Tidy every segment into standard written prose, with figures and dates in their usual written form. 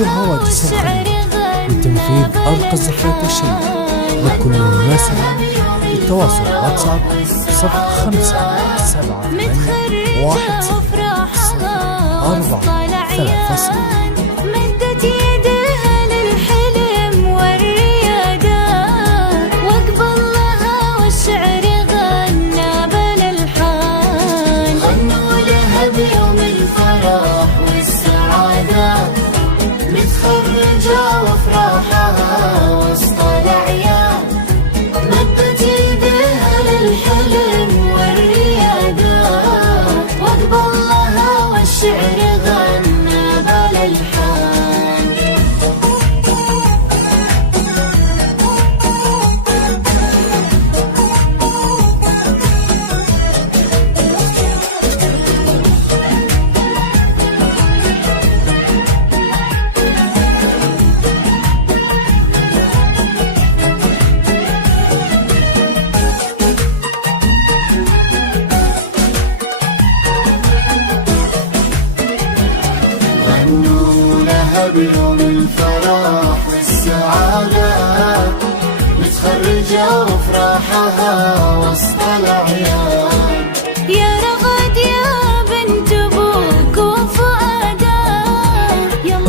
استوديو هواجس الخليج لتنفيذ أرقى الزفات والشيء. لكل مناسبة للتواصل واتساب 0578710430. مدت يدها للحلم والريادة واقبل لها والشعر غنى بالالحان. غنوا لها بيوم الفرح والسعادة متخرجة وافراحها وسط الأعياد. مدت يدها للحلم والريادة واقبل لها والشعر غنى بالالحان. غنوا لها بيوم الفرح والسعادة متخرجة وافراحها وسط الأعياد. يا رغد يا بنت أبوك وفؤادة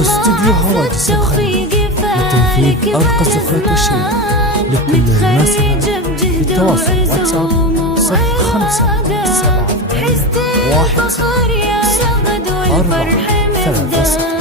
استوديو هواجس الخليج لتنفيذ أرقى الزفات والشيء. لكل مناسبة للتواصل واتساب 0578710430.